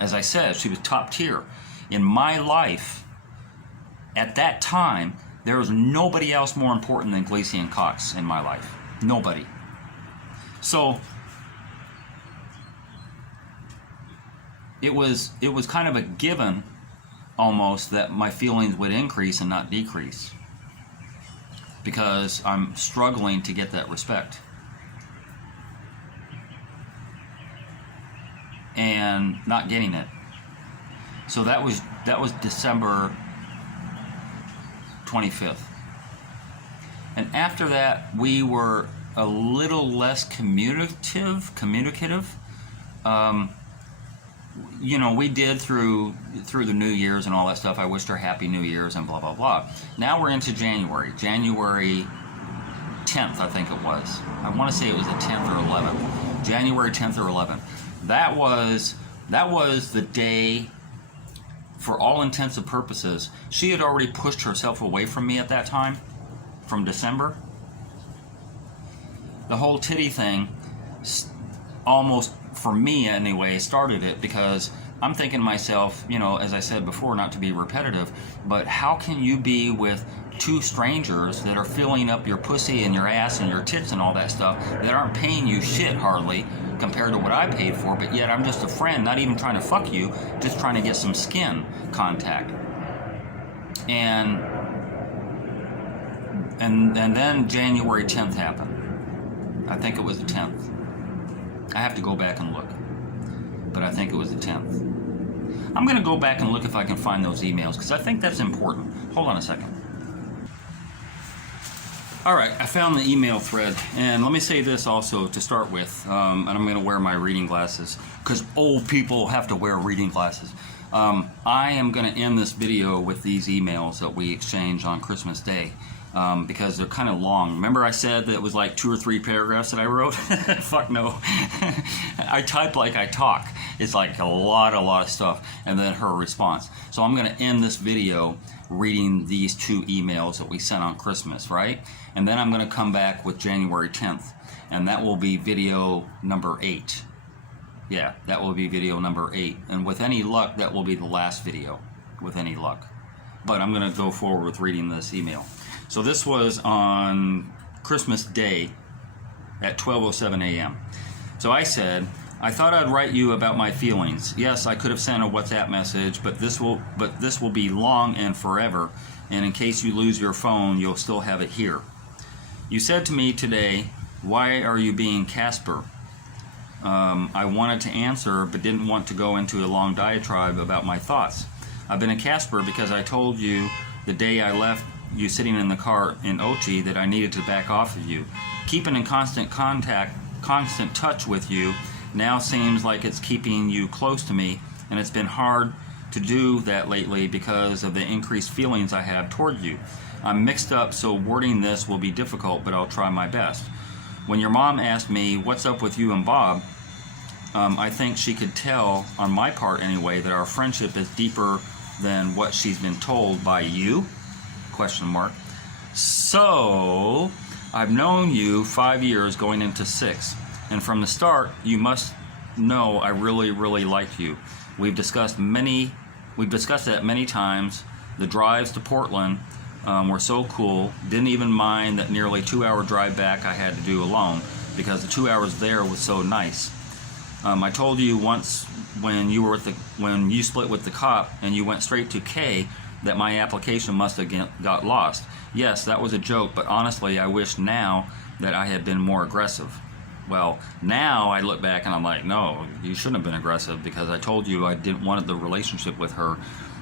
As I said, she was top tier. In my life, at that time, there was nobody else more important than Glecean Cox in my life. Nobody. So it was kind of a given almost that my feelings would increase and not decrease, because I'm struggling to get that respect. And not getting it. So that was December 25th. And after that, we were a little less communicative. You know, we did through the New Year's and all that stuff. I wished her Happy New Year's and blah, blah, blah. Now we're into January 10th, I think it was. I want to say it was the 10th or 11th. January 10th or 11th. That was the day, for all intents and purposes. She had already pushed herself away from me at that time, from December. The whole titty thing, almost, for me anyway, started it, because I'm thinking to myself, you know, as I said before, not to be repetitive, but how can you be with two strangers that are filling up your pussy and your ass and your tits and all that stuff, that aren't paying you shit hardly compared to what I paid for, but yet I'm just a friend, not even trying to fuck you, just trying to get some skin contact. And then January 10th happened. I think it was the 10th. I have to go back and look, but I think it was the 10th. I'm going to go back and look if I can find those emails, because I think that's important. Hold on a second. All right, I found the email thread, and let me say this also to start with, and I'm going to wear my reading glasses, because old people have to wear reading glasses. I am going to end this video with these emails that we exchanged on Christmas Day, because they're kind of long. Remember I said that it was like 2 or 3 paragraphs that I wrote? Fuck no. I type like I talk. It's like a lot of stuff, and then her response. So I'm going to end this video reading these 2 emails that we sent on Christmas, right? And then I'm going to come back with January 10th, and that will be video number 8. Yeah, that will be video number 8, and with any luck, that will be the last video, with any luck. But I'm going to go forward with reading this email. So this was on Christmas Day at 12:07 a.m. So I said, I thought I'd write you about my feelings. Yes, I could have sent a WhatsApp message, but this will be long and forever, and in case you lose your phone, you'll still have it here. You said to me today, why are you being Casper? I wanted to answer, but didn't want to go into a long diatribe about my thoughts. I've been a Casper because I told you the day I left you sitting in the car in Ochi that I needed to back off of you. Keeping in constant touch with you now seems like it's keeping you close to me, and it's been hard to do that lately because of the increased feelings I have toward you. I'm mixed up, so wording this will be difficult, but I'll try my best. When your mom asked me, what's up with you and Bob, I think she could tell, on my part anyway, that our friendship is deeper than what she's been told by you? ? So, I've known you 5 years going into 6, and from the start, you must know I really liked you. We've discussed that many times. The drives to Portland were so cool. Didn't even mind that nearly 2-hour drive back I had to do alone, because the 2 hours there was so nice. I told you once when you split with the cop and you went straight to K that my application must have got lost. Yes, that was a joke, but honestly, I wish now that I had been more aggressive. Well, now I look back and I'm like, no, you shouldn't have been aggressive, because I told you I didn't want the relationship with her,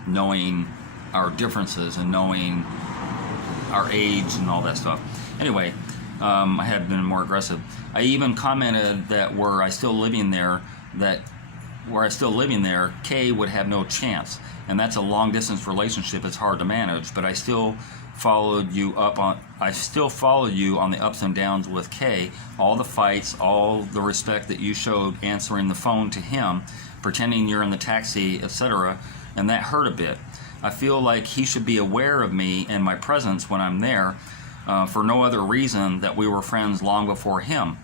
knowing our differences and knowing our age and all that stuff. Anyway, I had been more aggressive. I even commented that were I still living there, Kay would have no chance. And that's a long distance relationship. It's hard to manage, but I still followed you on the ups and downs with Kay, all the fights, all the respect that you showed answering the phone to him, pretending you're in the taxi, etc., and that hurt a bit. I feel like he should be aware of me and my presence when I'm there, for no other reason that we were friends long before him.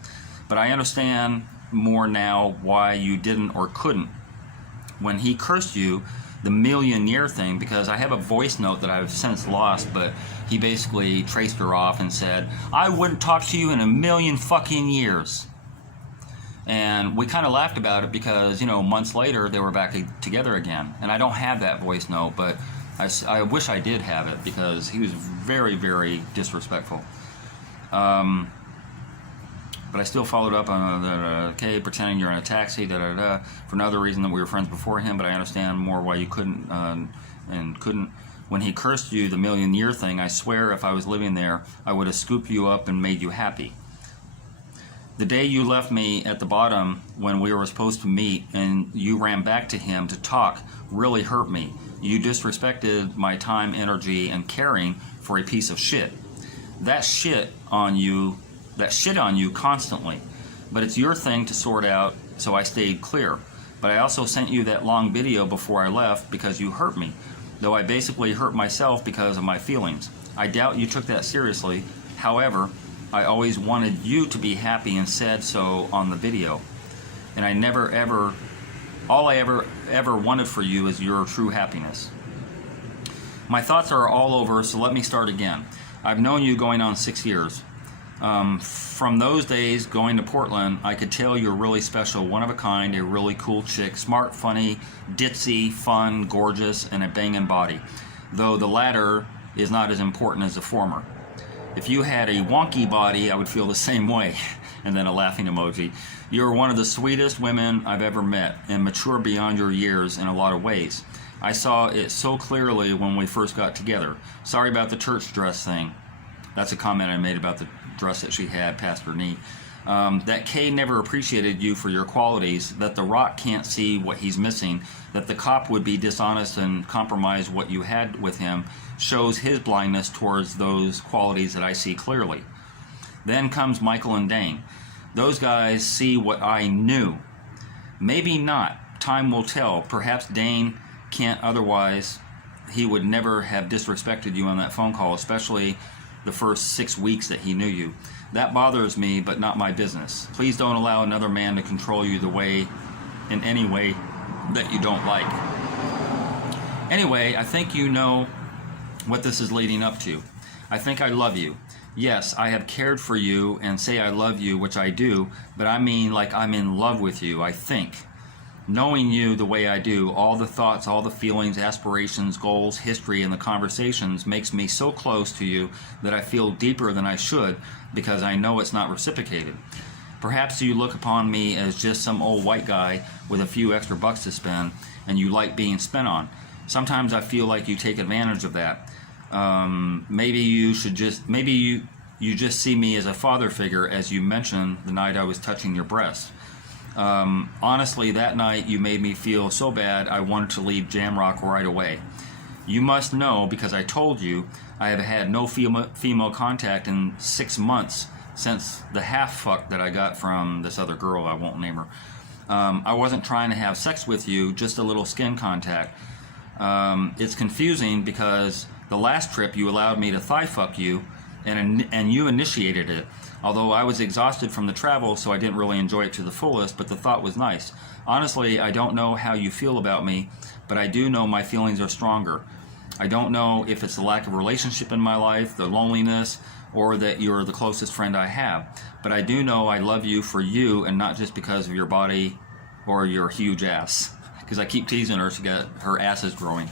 But I understand more now why you didn't or couldn't. when he cursed you, the million-year thing, because I have a voice note that I've since lost, but he basically traced her off and said, I wouldn't talk to you in a million fucking years. And we kind of laughed about it because, months later they were back together again. And I don't have that voice note, but I wish I did have it because he was very, very disrespectful. But I still followed up on okay, pretending you're in a taxi, for another reason that we were friends before him, but I understand more why you couldn't and couldn't. When he cursed you, the million-year thing, I swear if I was living there, I would have scooped you up and made you happy. The day you left me at the bottom when we were supposed to meet and you ran back to him to talk really hurt me. You disrespected my time, energy, and caring for a piece of shit. That shit on you constantly. But it's your thing to sort out, so I stayed clear. But I also sent you that long video before I left because you hurt me, though I basically hurt myself because of my feelings. I doubt you took that seriously. However, I always wanted you to be happy and said so on the video. And I never ever, all I ever wanted for you is your true happiness. My thoughts are all over, so let me start again. I've known you going on 6 years. From those days going to Portland, I could tell you're really special, one of a kind, a really cool chick, smart, funny, ditzy, fun, gorgeous, and a banging body. Though the latter is not as important as the former. If you had a wonky body, I would feel the same way. And then a laughing emoji. You're one of the sweetest women I've ever met and mature beyond your years in a lot of ways. I saw it so clearly when we first got together. Sorry about the church dress thing. That's a comment I made about the dress that she had past her knee. That Kay never appreciated you for your qualities, that the Rock can't see what he's missing, that the cop would be dishonest and compromise what you had with him, shows his blindness towards those qualities that I see clearly. Then comes Michael and Dane. Those guys see what I knew. Maybe not. Time will tell. Perhaps Dane can't, otherwise he would never have disrespected you on that phone call, especially the first 6 weeks that he knew you. That bothers me, but not my business. Please don't allow another man to control you in any way that you don't like. Anyway, I think you know what this is leading up to. I think I love you. Yes, I have cared for you and say I love you, which I do, but I mean like I'm in love with you, I think. Knowing you the way I do, all the thoughts, all the feelings, aspirations, goals, history, and the conversations makes me so close to you that I feel deeper than I should because I know it's not reciprocated. Perhaps you look upon me as just some old white guy with a few extra bucks to spend and you like being spent on. Sometimes I feel like you take advantage of that. Maybe you just see me as a father figure, as you mentioned the night I was touching your breast. Honestly, that night you made me feel so bad I wanted to leave Jamrock right away. You must know, because I told you, I have had no female contact in 6 months since the half-fuck that I got from this other girl, I won't name her. I wasn't trying to have sex with you, just a little skin contact. It's confusing because the last trip you allowed me to thigh-fuck you, and you initiated it. Although I was exhausted from the travel, so I didn't really enjoy it to the fullest, but the thought was nice. Honestly, I don't know how you feel about me, but I do know my feelings are stronger. I don't know if it's the lack of relationship in my life, the loneliness, or that you're the closest friend I have. But I do know I love you for you and not just because of your body or your huge ass. Because I keep teasing her, her ass is growing.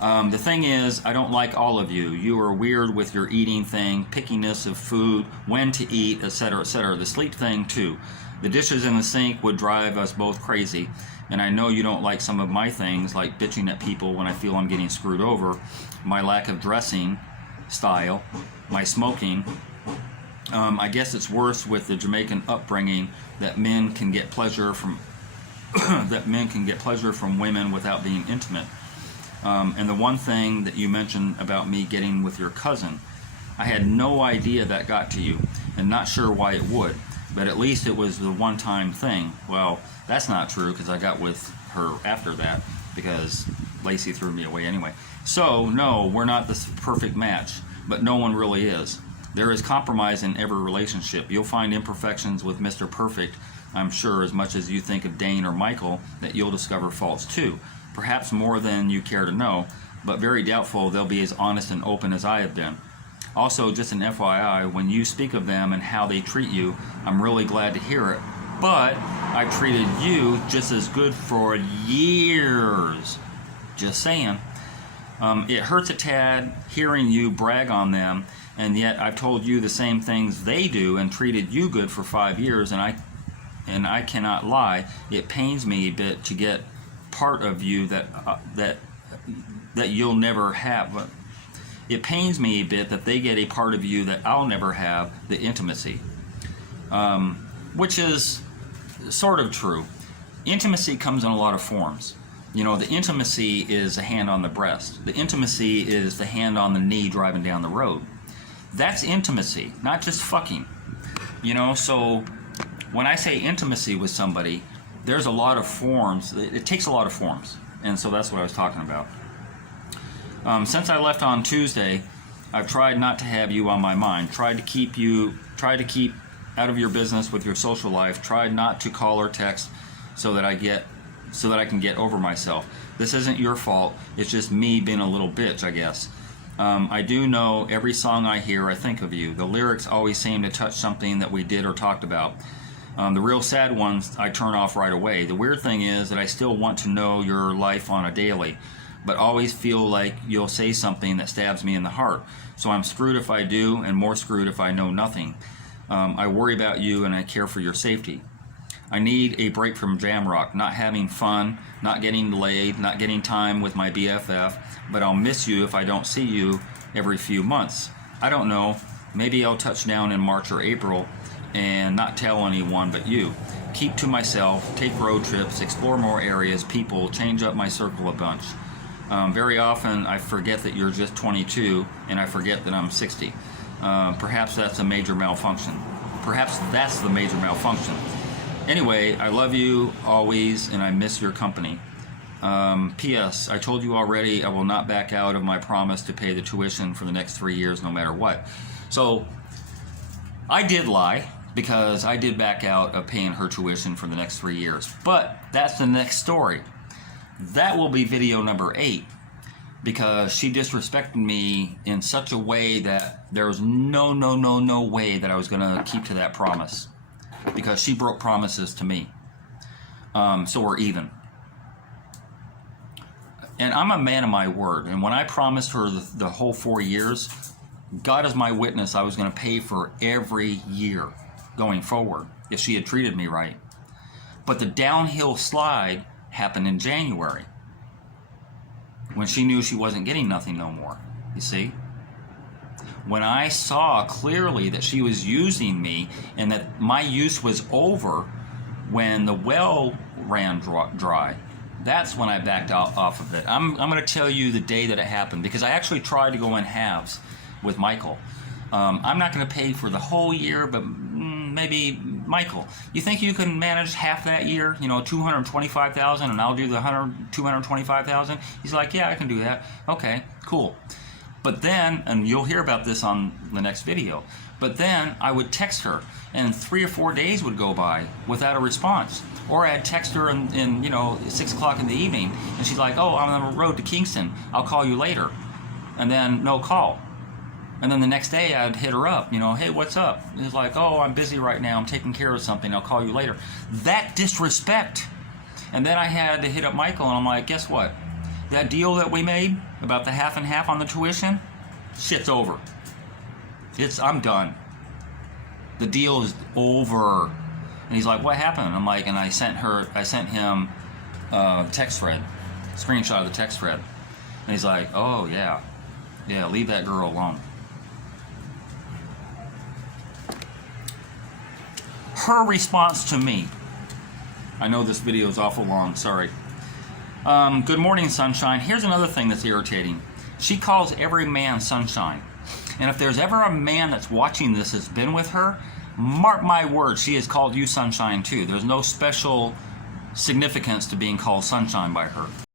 The thing is, I don't like all of you. You are weird with your eating thing, pickiness of food, when to eat, etc., etc. The sleep thing, too. The dishes in the sink would drive us both crazy. And I know you don't like some of my things, like bitching at people when I feel I'm getting screwed over, my lack of dressing style, my smoking. I guess it's worse with the Jamaican upbringing that men can get pleasure from women without being intimate. And the one thing that you mentioned about me getting with your cousin, I had no idea that got to you, and not sure why it would, but at least it was the one-time thing. Well, that's not true, because I got with her after that, because Lacey threw me away anyway. So, no, we're not the perfect match, but no one really is. There is compromise in every relationship. You'll find imperfections with Mr. Perfect, I'm sure as much as you think of Dane or Michael, that you'll discover faults too. Perhaps more than you care to know, but very doubtful they'll be as honest and open as I have been. Also, just an FYI, when you speak of them and how they treat you, I'm really glad to hear it. But I've treated you just as good for years. Just saying. It hurts a tad hearing you brag on them, and yet I've told you the same things they do and treated you good for 5 years, and I cannot lie. It pains me a bit to get part of you that you'll never have. It pains me a bit that they get a part of you that I'll never have, the intimacy, which is sort of true. Intimacy comes in a lot of forms. You know, the intimacy is a hand on the breast. The intimacy is the hand on the knee driving down the road. That's intimacy, not just fucking. You know, so when I say intimacy with somebody, there's a lot of forms. It takes a lot of forms. And so that's what I was talking about. Since I left on Tuesday, I've tried not to have you on my mind. Tried to keep out of your business with your social life. Tried not to call or text so that I can get over myself. This isn't your fault. It's just me being a little bitch, I guess. I do know every song I hear, I think of you. The lyrics always seem to touch something that we did or talked about. The real sad ones I turn off right away. The weird thing is that I still want to know your life on a daily, but always feel like you'll say something that stabs me in the heart. So I'm screwed if I do, and more screwed if I know nothing. I worry about you and I care for your safety. I need a break from Jamrock, not having fun, not getting laid, not getting time with my BFF, but I'll miss you if I don't see you every few months. I don't know, maybe I'll touch down in March or April and not tell anyone but you. Keep to myself, take road trips, explore more areas, people, change up my circle a bunch. Very often I forget that you're just 22 and I forget that I'm 60. Perhaps that's a major malfunction. Perhaps that's the major malfunction. Anyway, I love you always and I miss your company. P.S. I told you already I will not back out of my promise to pay the tuition for the next 3 years no matter what. So I did lie because I did back out of paying her tuition for the next 3 years. But that's the next story. That will be video number 8 because she disrespected me in such a way that there was no way that I was going to keep to that promise. Because she broke promises to me. So we're even. And I'm a man of my word. And when I promised her the whole 4 years, God is my witness, I was going to pay for every year going forward if she had treated me right. But the downhill slide happened in January when she knew she wasn't getting nothing no more. You see? When I saw clearly that she was using me and that my use was over when the well ran dry, that's when I backed off of it. I'm going to tell you the day that it happened because I actually tried to go in halves with Michael. I'm not going to pay for the whole year, but maybe, Michael, you think you can manage half that year, you know, $225,000, and I'll do the $225,000? He's like, yeah, I can do that. Okay, cool. But then, and you'll hear about this on the next video, but then I would text her and 3 or 4 days would go by without a response. Or I'd text her in 6 o'clock in the evening and she's like, oh, I'm on the road to Kingston, I'll call you later. And then no call. And then the next day I'd hit her up, hey, what's up? And it's like, oh, I'm busy right now, I'm taking care of something, I'll call you later. That disrespect. And then I had to hit up Michael and I'm like, guess what? That deal that we made about the half and half on the tuition, shit's over. I'm done. The deal is over. And he's like, what happened? And I'm like, and I sent him a text thread, screenshot of the text thread. And he's like, oh yeah, leave that girl alone. Her response to me. I know this video is awful long, sorry. Good morning, sunshine. Here's another thing that's irritating. She calls every man sunshine. And if there's ever a man that's watching this that's been with her, mark my words, she has called you sunshine too. There's no special significance to being called sunshine by her.